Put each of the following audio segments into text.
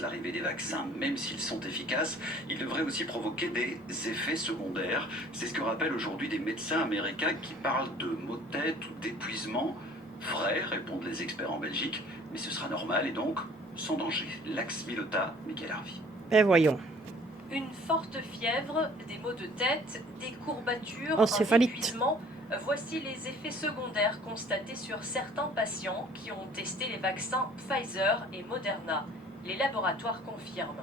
L'arrivée des vaccins, même s'ils sont efficaces, ils devraient aussi provoquer des effets secondaires. C'est ce que rappellent aujourd'hui des médecins américains qui parlent de maux de tête ou d'épuisement. Vrai, répondent les experts en Belgique, mais ce sera normal et donc sans danger. L'axe Milota, Mickaël Harvey. Ben voyons. Une forte fièvre, des maux de tête, des courbatures, Encéphalite. un épuisement. Voici les effets secondaires constatés sur certains patients qui ont testé les vaccins Pfizer et Moderna. Les laboratoires confirment.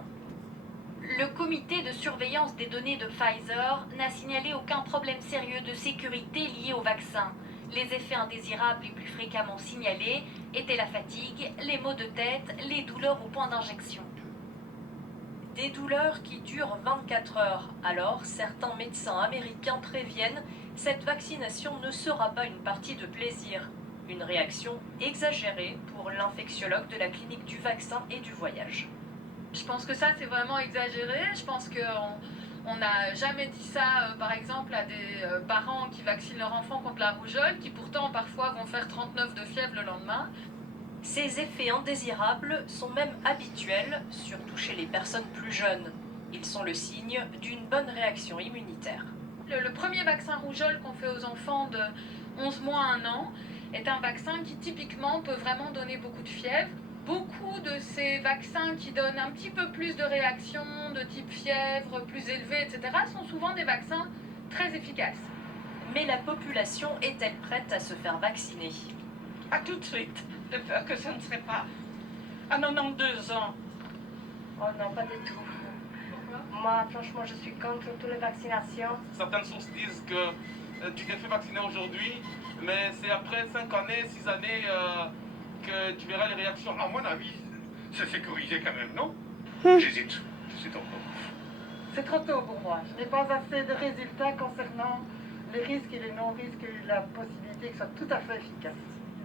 Le comité de surveillance des données de Pfizer n'a signalé aucun problème sérieux de sécurité lié au vaccin. Les effets indésirables les plus fréquemment signalés étaient la fatigue, les maux de tête, les douleurs au point d'injection. Des douleurs qui durent 24 heures. Alors, certains médecins américains préviennent, cette vaccination ne sera pas une partie de plaisir. Une réaction exagérée pour l'infectiologue de la clinique du vaccin et du voyage. Je pense que ça, c'est vraiment exagéré. Je pense qu'on n'a jamais dit ça, par exemple, à des parents qui vaccinent leur enfant contre la rougeole, qui pourtant parfois vont faire 39 de fièvre le lendemain. Ces effets indésirables sont même habituels, surtout chez les personnes plus jeunes. Ils sont le signe d'une bonne réaction immunitaire. Le premier vaccin rougeole qu'on fait aux enfants de 11 mois à 1 an est un vaccin qui typiquement peut vraiment donner beaucoup de fièvre. Beaucoup de ces vaccins qui donnent un petit peu plus de réactions de type fièvre, plus élevée, etc., sont souvent des vaccins très efficaces. Mais la population est-elle prête à se faire vacciner? Pas tout de suite. De peur que ça ne serait pas à 92 ans. Oh non, pas du tout. Moi, franchement, je suis contre toutes les vaccinations. Certaines sources disent que tu t'es fait vacciner aujourd'hui, mais c'est après 5 années, 6 années que tu verras les réactions. À mon avis, c'est sécurisé quand même, non J'hésite encore. C'est trop tôt pour moi. Je n'ai pas assez de résultats concernant les risques et les non-risques et la possibilité que ce soit tout à fait efficace.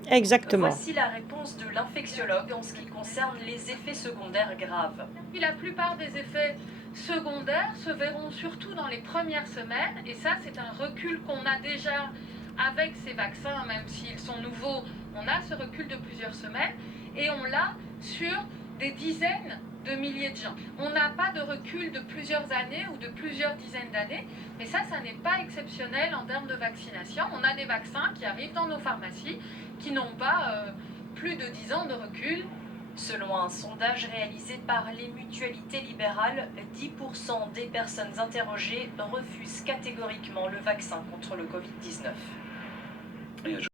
Exactement. Voici la réponse de l'infectiologue en ce qui concerne les effets secondaires graves. Et la plupart des effets secondaires se verront surtout dans les premières semaines, et ça, c'est un recul qu'on a déjà avec ces vaccins, même s'ils sont nouveaux, on a ce recul de plusieurs semaines, et on l'a sur des dizaines de milliers de gens. On n'a pas de recul de plusieurs années ou de plusieurs dizaines d'années, mais ça n'est pas exceptionnel en termes de vaccination. On a des vaccins qui arrivent dans nos pharmacies qui n'ont pas plus de 10 ans de recul. Selon un sondage réalisé par les mutualités libérales, 10% des personnes interrogées refusent catégoriquement le vaccin contre le Covid-19.